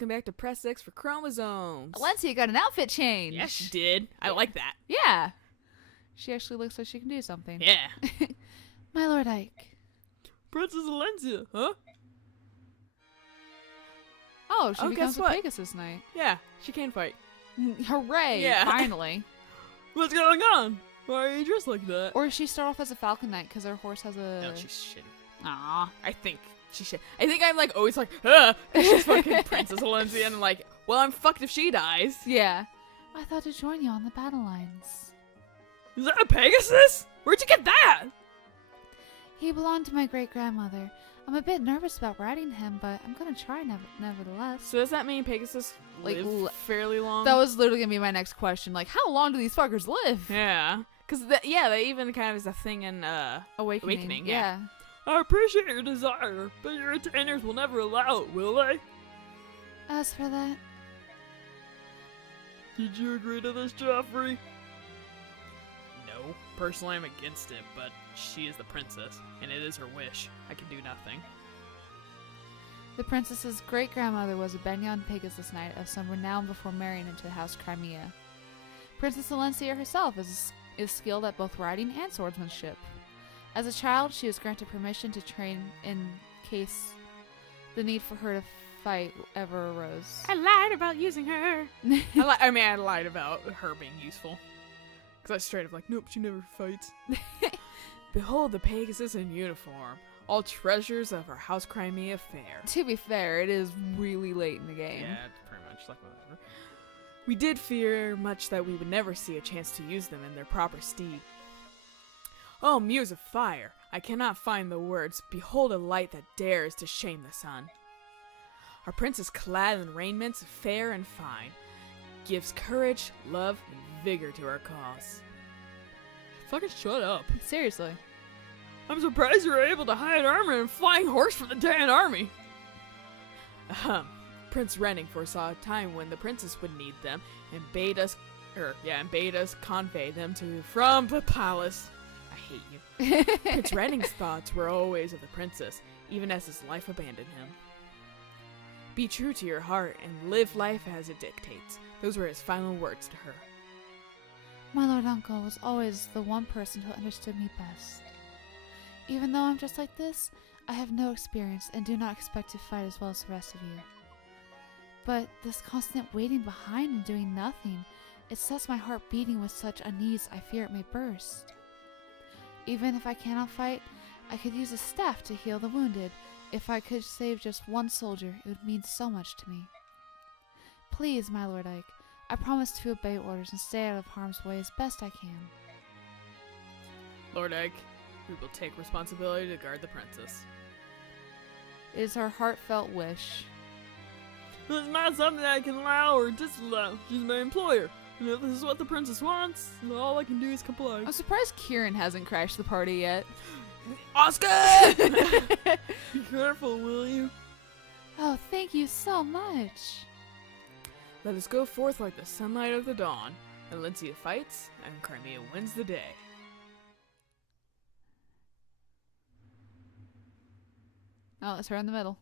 welcome back to Press X for Chromosomes. Elincia got an outfit change. Yeah, she did. I like that. Yeah. She actually looks like she can do something. Yeah. My Lord Ike. Princess Elincia, huh? Oh, she Oh, becomes guess a what? Pegasus Knight. Yeah, she can fight. Hooray, Yeah. finally. What's going on? Why are you dressed like that? Or does she start off as a Falcon Knight because her horse has a... No, she's shitty. Aw. I think she should. I think I'm like always like, ah, she's fucking Princess Elincia, and I'm like, well, I'm fucked if she dies. Yeah. I thought to join you on the battle lines. Is that a Pegasus? Where'd you get that? He belonged to my great-grandmother. I'm a bit nervous about riding him, but I'm gonna try nevertheless. So does that mean Pegasus live fairly long? That was literally gonna be my next question. Like, how long do these fuckers live? Yeah. Because, they even kind of is a thing in Awakening. Yeah. I appreciate your desire, but your retainers will never allow it, will they? As for that, Did you agree to this, Joffrey? No. Personally, I'm against it, but she is the princess, and it is her wish. I can do nothing. the princess's great-grandmother was a Benyon Pegasus Knight of some renown before marrying into the House Crimea. Princess Elincia herself is skilled at both riding and swordsmanship. As a child, she was granted permission to train in case the need for her to fight ever arose. I lied about using her. I lied about her being useful. Because I was straight up like, nope, she never fights. Behold the Pegasus in uniform. All treasures of our House Crimea fair. To be fair, it is really late in the game. Yeah, it's pretty much like whatever. We did fear much that we would never see a chance to use them in their proper stead. Oh, muse of fire, I cannot find the words. Behold a light that dares to shame the sun. Our prince is clad in raiments fair and fine, gives courage, love, and vigor to our cause. Fucking shut up. Seriously. I'm surprised you were able to hide armor and flying horse from the Terran army. Prince Renning foresaw a time when the princess would need them and bade us convey them from the palace. I hate you. Prince Renning's thoughts were always of the princess, even as his life abandoned him. Be true to your heart and live life as it dictates. Those were his final words to her. My Lord Uncle was always the one person who understood me best. Even though I'm just like this, I have no experience and do not expect to fight as well as the rest of you. But this constant waiting behind and doing nothing, it sets my heart beating with such unease I fear it may burst. Even if I cannot fight, I could use a staff to heal the wounded. If I could save just one soldier, it would mean so much to me. Please, my Lord Ike, I promise to obey orders and stay out of harm's way as best I can. Lord Ike, we will take responsibility to guard the princess. It is her heartfelt wish. It's not something I can allow or disallow. She's my employer. And if this is what the princess wants, then all I can do is comply. I'm surprised Kieran hasn't crashed the party yet. Oscar! Be careful, will you? Oh, thank you so much. Let us go forth like the sunlight of the dawn. Elincia fights, and Crimea wins the day. Oh, it's her in the middle.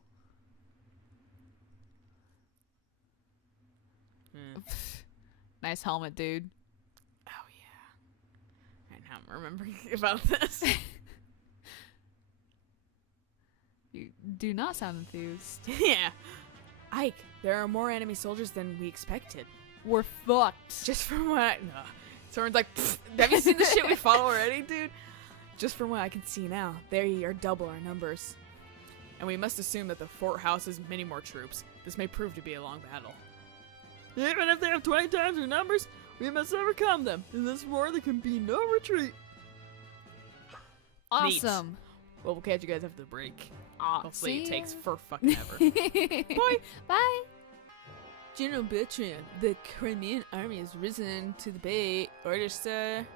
Nice helmet, dude. Oh, yeah. And I'm remembering about this. You do not sound enthused. Yeah. Ike, there are more enemy soldiers than we expected. We're fucked. Just from what Someone's like, have you seen the shit we fought already, dude? Just from what I can see now, they are double our numbers. And we must assume that the fort houses many more troops. This may prove to be a long battle. Even if they have 20 times our numbers, we must overcome them. In this war, there can be no retreat. Awesome. Neat. Well, we'll catch you guys after the break. Hopefully it takes for fucking ever. Bye. Bye. General Bertrand, the Crimean army has risen to the bay. Orders, sir.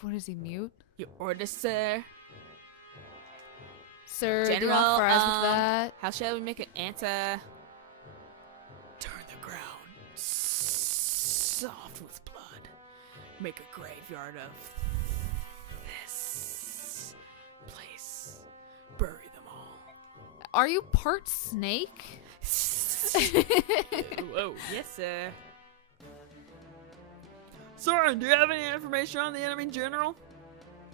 What is he, mute? Your orders, sir. Sir, General, do you want fries with that? How shall we make an answer? Turn the ground soft with blood. Make a graveyard of this place. Bury them all. Are you part snake? Whoa, yes, sir. Soren, do you have any information on the enemy general?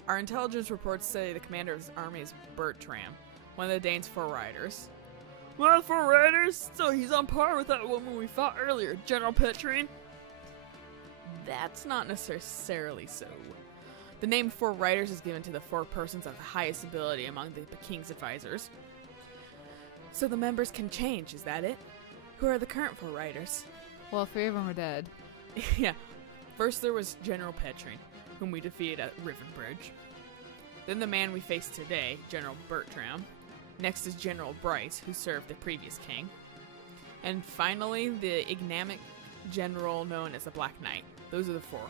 Our intelligence reports say the commander of his army is Bertram, one of the Dane's 4 riders. One of the 4 riders? So he's on par with that woman we fought earlier, General Petrine? That's not necessarily so. The name 4 riders is given to the 4 persons of the highest ability among the king's advisors. So the members can change, is that it? Who are the current 4 riders? Well, 3 of them are dead. Yeah. First there was General Petrine, whom we defeated at Riven Bridge. Then the man we face today, General Bertram. Next is General Bryce, who served the previous king. And finally, the enigmatic general known as the Black Knight. Those are the 4.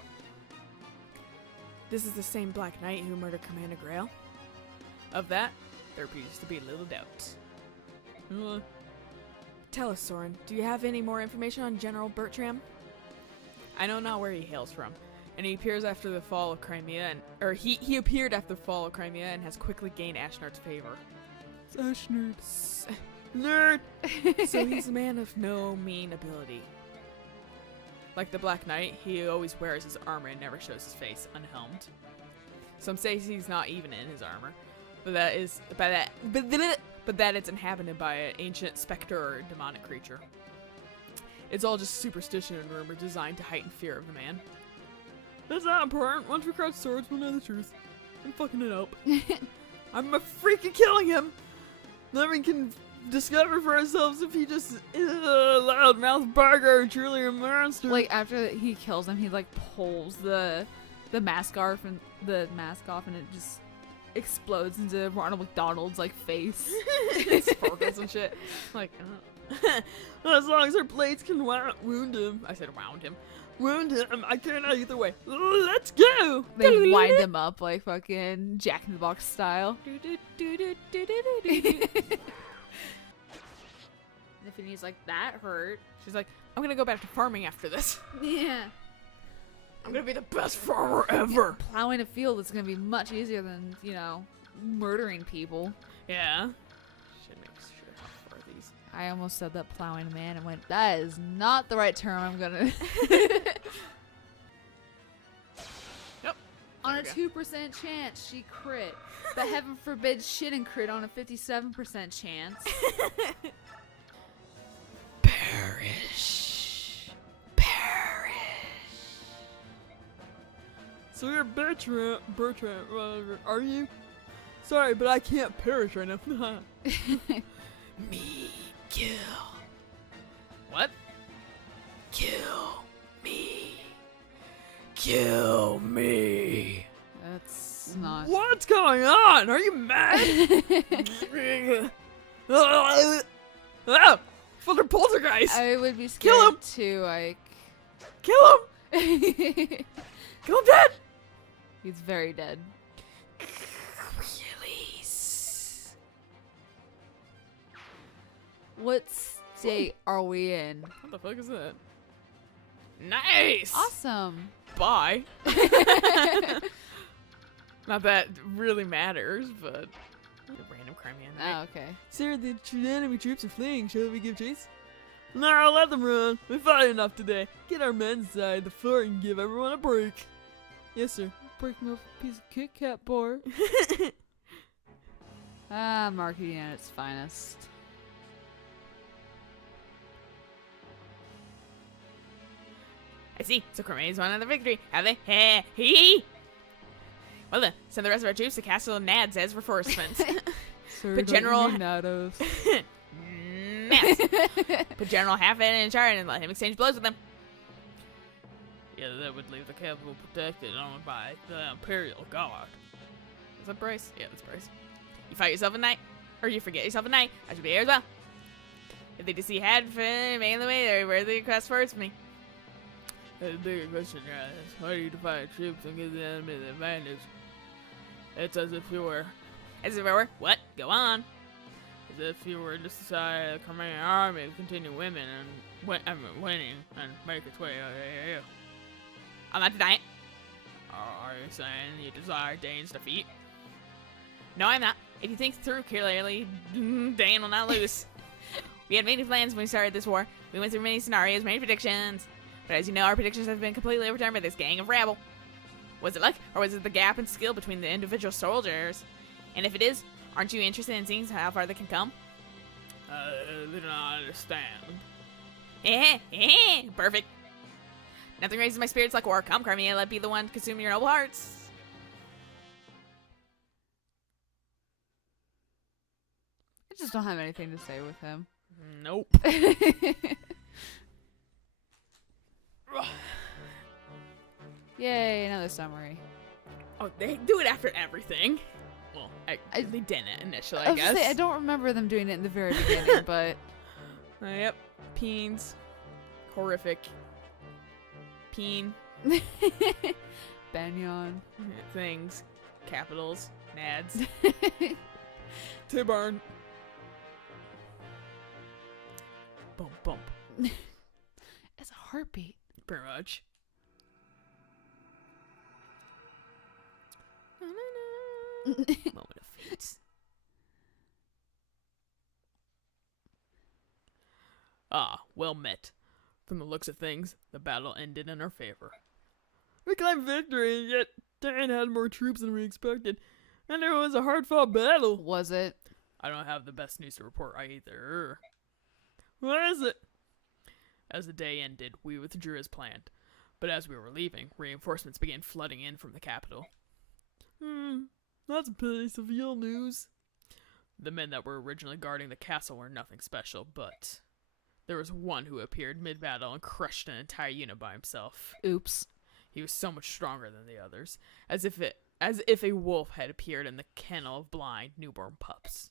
This is the same Black Knight who murdered Commander Grail? Of that, there appears to be little doubt. Tell us, Soren, do you have any more information on General Bertram? I know not where he hails from, and he appears after the fall of Crimea, he appeared after the fall of Crimea and has quickly gained Ashnard's favor. Ashnard. Nerd! So he's a man of no mean ability. Like the Black Knight, he always wears his armor and never shows his face unhelmed. Some say he's not even in his armor, but that it's inhabited by an ancient specter or demonic creature. It's all just superstition and rumor designed to heighten fear of the man. That's not important. Once we cross swords, we'll know the truth. I'm fucking it up. I'm freaking killing him. Then we can discover for ourselves if he just is a loudmouth barker or truly a monster. Like, after he kills him, he, like, pulls the mask off and it just explodes into Ronald McDonald's, like, face. It sparkles and shit. Like, as long as our blades can wound him. I said wound him. Wound him. I care not either way. Let's go. They wind him up like fucking Jack in the Box style. And he's like, that hurt. She's like, I'm gonna go back to farming after this. Yeah. I'm gonna be the best farmer ever. Plowing a field is gonna be much easier than, murdering people. Yeah. Should make sure for these. I almost said that plowing a man and went, that is not the right term I'm gonna. Yep. On a 2% chance, she crit. But heaven forbid she didn't crit on a 57% chance. Perish. So you're Bertram, are you? Sorry, but I can't perish right now. Me kill. What? Kill me. Kill me. That's not. What's going on? Are you mad? Oh, fucking poltergeist. I would be scared Kill him. too, like. Kill him. Kill him dead. He's very dead. Release. What state are we in? What the fuck is that? Nice. Awesome. Bye. Not that really matters, but random Crimean. Oh, okay. Sir, the enemy troops are fleeing. Shall we give chase? No, let them run. We fought enough today. Get our men inside the fort and give everyone a break. Yes, sir. Breaking off a piece of Kit Kat bar. Marketing at its finest. I see. So Crimea's won another victory. Have they? Hee hee. Well then, send the rest of our troops to Castle Nads as reinforcements. But General Put General Halfhead in charge and let him exchange blows with them. Yeah, that would leave the capital protected only by the Imperial Guard. Is that Bryce? Yeah, that's Bryce. You fight yourself at night, or you forget yourself at night. I should be here as well. If they just see had making the way, they're worthy across forts for me. The bigger question, guys. How do you defy troops and give the enemy the advantage? It's as if you were. As if I were? What? Go on. As if you were just decided the Crimean army to continue winning and make its way out here. I'm not denying it. Are you saying you desire Dane's defeat? No, I'm not. If you think through clearly, Dane will not lose. We had many plans when we started this war. We went through many scenarios, many predictions. But as you know, our predictions have been completely overturned by this gang of rabble. Was it luck, or was it the gap in skill between the individual soldiers? And if it is, aren't you interested in seeing how far they can come? I do not understand. Perfect. Nothing raises my spirits like war. Come, Carmia, let be the one to consume your noble hearts. I just don't have anything to say with him. Nope. Yay, another summary. Oh, they do it after everything. Well, they didn't initially, I guess. I don't remember them doing it in the very beginning, but... Yep. Peens. Horrific. Peen. Banyan. Things. Capitals. Nads. Tibarn. Bump, bump. It's a heartbeat. Pretty much. Moment of fate. Ah, well met. From the looks of things, the battle ended in our favor. We claimed victory, yet Dan had more troops than we expected, and it was a hard-fought battle. Was it? I don't have the best news to report either. What is it? As the day ended, we withdrew as planned, but as we were leaving, reinforcements began flooding in from the capital. That's a piece of ill news. The men that were originally guarding the castle were nothing special, but there was one who appeared mid-battle and crushed an entire unit by himself. Oops. He was so much stronger than the others, as if a wolf had appeared in the kennel of blind newborn pups.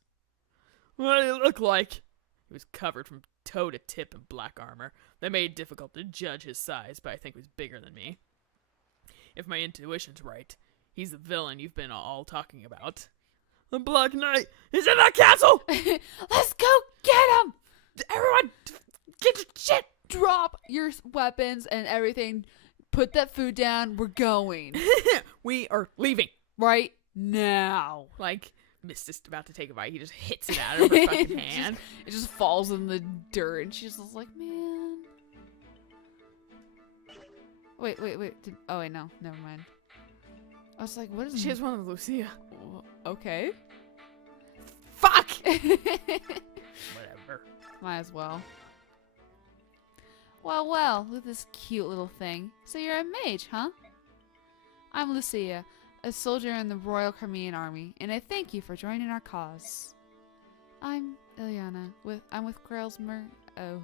What did he look like? He was covered from toe to tip in black armor. That made it difficult to judge his size, but I think he was bigger than me. If my intuition's right, he's the villain you've been all talking about. The Black Knight! He's in that castle! Let's go get him! Everyone, get your shit! Drop your weapons and everything. Put that food down. We're going. We are leaving. Right now. Like, Mist is about to take a bite. He just hits it out of her fucking hand. It just falls in the dirt, and she's just like, man. Wait. Oh, wait, no. Never mind. I was like, what is She has one of Lucia. Okay. Fuck! Whatever. Might as well. Well, look at this cute little thing. So you're a mage, huh? I'm Lucia, a soldier in the Royal Carmean Army, and I thank you for joining our cause. I'm Ileana. I'm with Grail's Oh.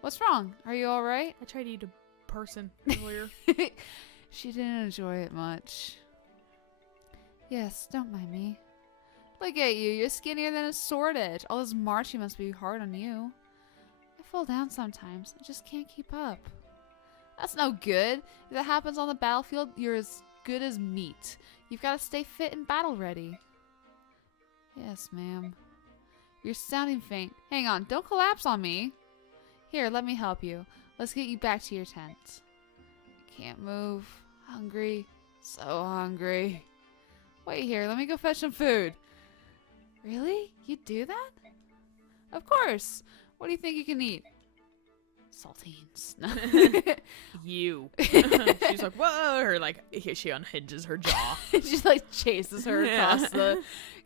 What's wrong? Are you alright? I tried to eat a person earlier. She didn't enjoy it much. Yes, don't mind me. Look at you. You're skinnier than a sword edge. All this marching must be hard on you. I fall down sometimes. I just can't keep up. That's no good. If that happens on the battlefield, you're as good as meat. You've got to stay fit and battle ready. Yes, ma'am. You're sounding faint. Hang on. Don't collapse on me. Here, let me help you. Let's get you back to your tent. I can't move. Hungry. So hungry. Wait here. Let me go fetch some food. Really? You do that? Of course. What do you think you can eat? Saltines. You. She's like, whoa! Her, like, she unhinges her jaw. She like chases her across the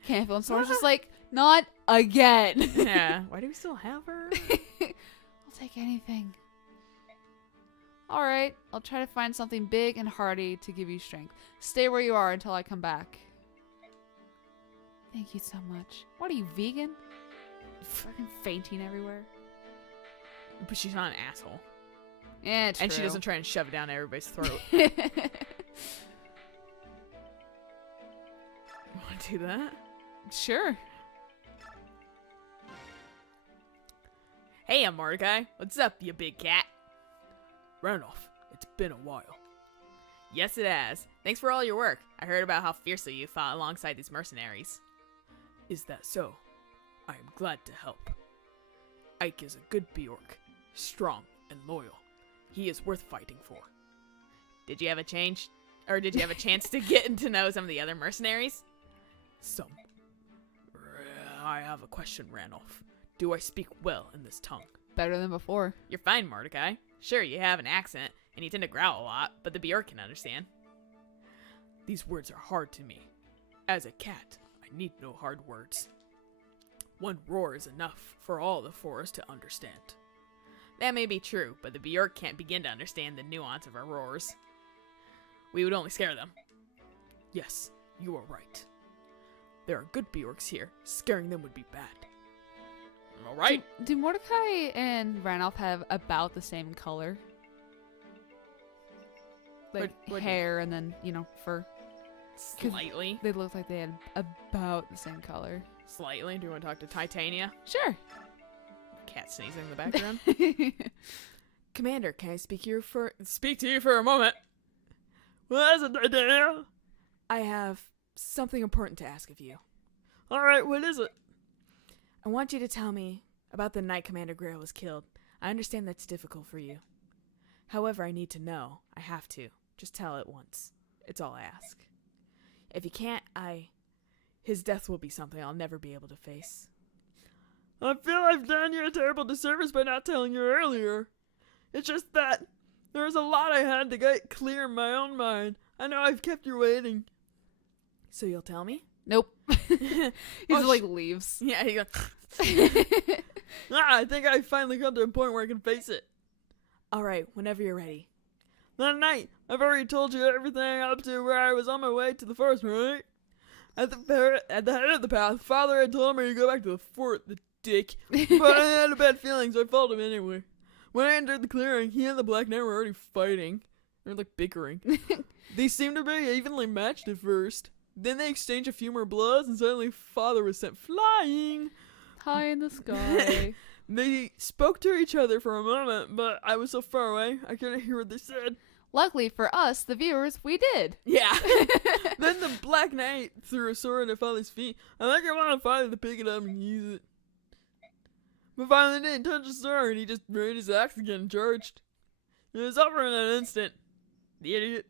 campfire, and Sora's just like, not again. Yeah. Why do we still have her? I'll take anything. Alright, I'll try to find something big and hearty to give you strength. Stay where you are until I come back. Thank you so much. What are you, vegan? Fucking fainting everywhere. But she's not an asshole. Yeah, true. And she doesn't try and shove it down everybody's throat. Yeah. You want to do that? Sure. Hey, I'm Mordecai. What's up, you big cat? Randolph, it's been a while. Yes, it has. Thanks for all your work. I heard about how fiercely you fought alongside these mercenaries. Is that so? I am glad to help. Ike is a good Bjork, strong and loyal. He is worth fighting for. Did you have a chance to get to know some of the other mercenaries? Some. I have a question, Randolph. Do I speak well in this tongue? Better than before. You're fine, Mordecai. Sure, you have an accent, and you tend to growl a lot, but the Bjork can understand. These words are hard to me. As a cat, I need no hard words. One roar is enough for all the forest to understand. That may be true, but the Bjork can't begin to understand the nuance of our roars. We would only scare them. Yes, you are right. There are good Bjorks here. Scaring them would be bad. All right. Do Mordecai and Randolph have about the same color? Like What- hair and then, fur. Slightly. They look like they had about the same color. Slightly. Do you want to talk to Titania? Sure. Cat sneezing in the background. Commander, can I speak to you for a moment? What is it, Titania? I have something important to ask of you. All right, what is it? I want you to tell me about the night Commander Grail was killed. I understand that's difficult for you. However, I need to know. I have to. Just tell it once. It's all I ask. If you can't, his death will be something I'll never be able to face. I feel I've done you a terrible disservice by not telling you earlier. It's just that there was a lot I had to get clear in my own mind. I know I've kept you waiting. So you'll tell me? Nope. He just leaves. Yeah, he goes. I think I finally come to a point where I can face it. Alright, whenever you're ready. That night, I've already told you everything up to where I was on my way to the forest, right? At the head of the path, Father had told me to go back to the fort, the dick. But I had a bad feeling, so I followed him anyway. When I entered the clearing, he and the Black Knight were already fighting. They were bickering. They seemed to be evenly matched at first. Then they exchanged a few more blows, and suddenly Father was sent flying. High in the sky. They spoke to each other for a moment, but I was so far away, I couldn't hear what they said. Luckily for us, the viewers, we did. Yeah. Then the Black Knight threw a sword at Father's feet. I think I wanted Father to pick it up and use it. But Father didn't touch the sword, he just raised his axe again and charged. It was over in an instant. The idiot.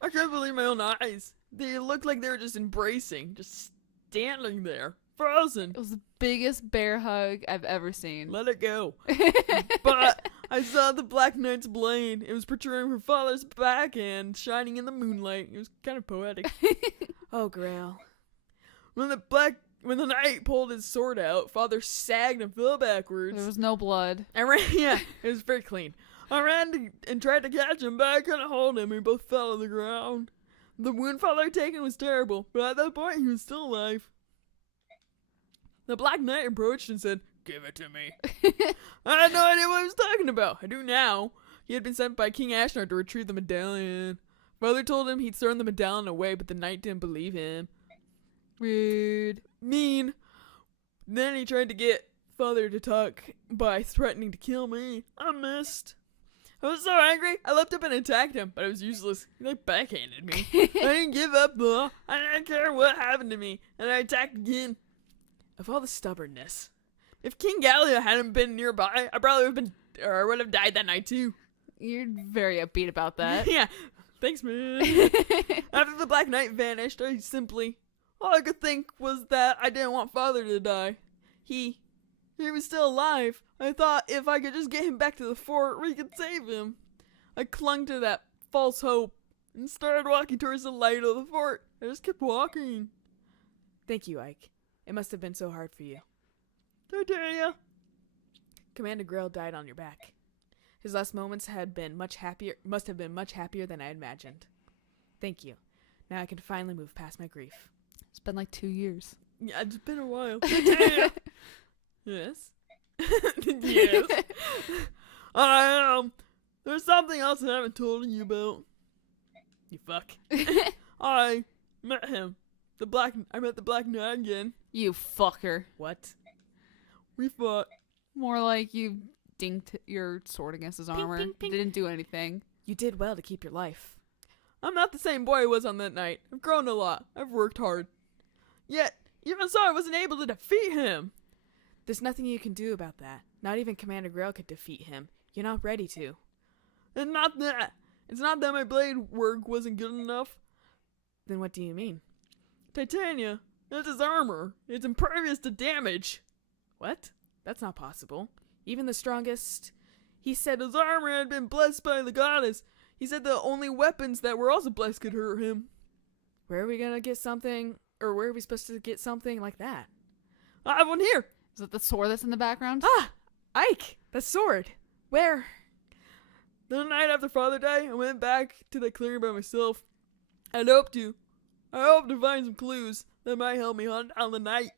I couldn't believe my own eyes. They looked like they were just embracing, just standing there, frozen. It was the biggest bear hug I've ever seen. Let it go. But I saw the Black Knight's blade. It was protruding from Father's backhand, shining in the moonlight. It was kind of poetic. Oh, Grail. When the knight pulled his sword out, Father sagged and fell backwards. There was no blood. Yeah, it was very clean. I ran and tried to catch him, but I couldn't hold him. We both fell to the ground. The wound Father had taken was terrible, but at that point he was still alive. The Black Knight approached and said, "Give it to me." I had no idea what he was talking about. I do now. He had been sent by King Ashnard to retrieve the medallion. Father told him he'd thrown the medallion away, but the knight didn't believe him. Rude. Mean. Then he tried to get Father to talk by threatening to kill me. I missed. I was so angry, I leapt up and attacked him, but it was useless. He backhanded me. I didn't give up though. I didn't care what happened to me, and I attacked again. Of all the stubbornness. If King Gallia hadn't been nearby, I probably would have died that night too. You're very upbeat about that. Yeah. Thanks, man. After the Black Knight vanished, all I could think was that I didn't want Father to die. He was still alive. I thought if I could just get him back to the fort, we could save him. I clung to that false hope and started walking towards the light of the fort. I just kept walking. Thank you, Ike. It must have been so hard for you. Titania. Commander Grail died on your back. His last moments must have been much happier than I imagined. Thank you. Now I can finally move past my grief. It's been like 2 years. Yeah, it's been a while. Titania. Yes. Yes. There's something else I haven't told you about. You fuck. I met him. I met the Black Knight again. You fucker. What? We fought. More like you dinked your sword against his armor. Ping, ping. Didn't do anything. You did well to keep your life. I'm not the same boy I was on that night. I've grown a lot. I've worked hard. Yet, even so, I wasn't able to defeat him. There's nothing you can do about that. Not even Commander Grail could defeat him. You're not ready to. And not that. It's not that my blade work wasn't good enough. Then what do you mean? Titania, that's his armor. It's impervious to damage. What? That's not possible. Even the strongest... He said his armor had been blessed by the goddess. He said the only weapons that were also blessed could hurt him. Where are we gonna get something, or where are we supposed to get something like that? I have one here! Is it the sword that's in the background? Ah! Ike! The sword! Where? The night after Father died, I went back to the clearing by myself. I hoped to find some clues that might help me hunt down the night.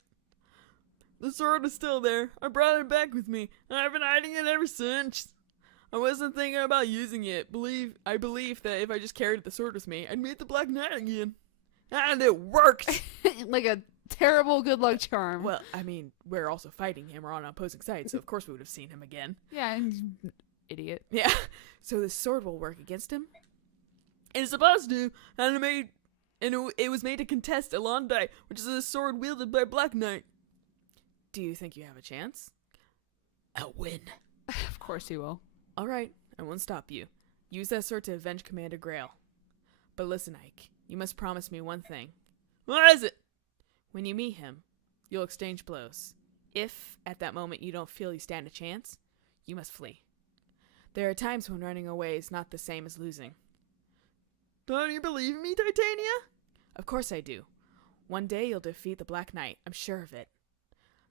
The sword is still there. I brought it back with me, and I've been hiding it ever since. I wasn't thinking about using it. I believe that if I just carried the sword with me, I'd meet the Black Knight again. And it worked! Like a terrible good luck charm. Well, I mean, we're also fighting him. We're on opposing sides, so of course we would have seen him again. Yeah, idiot. Yeah. So this sword will work against him? It's supposed to, and it was made to contest Elondai, which is a sword wielded by Black Knight. Do you think you have a chance? I'll win. Of course he will. Alright, I won't stop you. Use that sword to avenge Commander Grail. But listen, Ike, you must promise me one thing. What is it? When you meet him, you'll exchange blows. If, at that moment, you don't feel you stand a chance, you must flee. There are times when running away is not the same as losing. Don't you believe me, Titania? Of course I do. One day you'll defeat the Black Knight, I'm sure of it.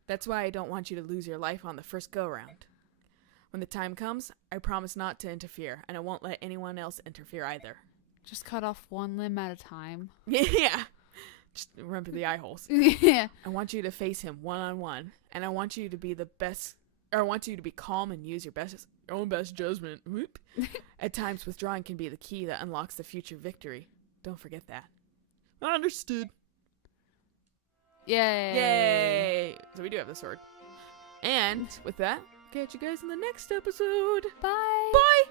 That's why I don't want you to lose your life on the first go-round. When the time comes, I promise not to interfere, and I won't let anyone else interfere either. Just cut off one limb at a time. Yeah. Just run through the eye holes. Yeah. I want you to face him one-on-one, and I want you to be the best, or I want you to be calm and use your own best judgment. Whoop. At times, withdrawing can be the key that unlocks the future victory. Don't forget that. Understood. Yay. Yay! So we do have the sword. And with that, catch you guys in the next episode. Bye. Bye!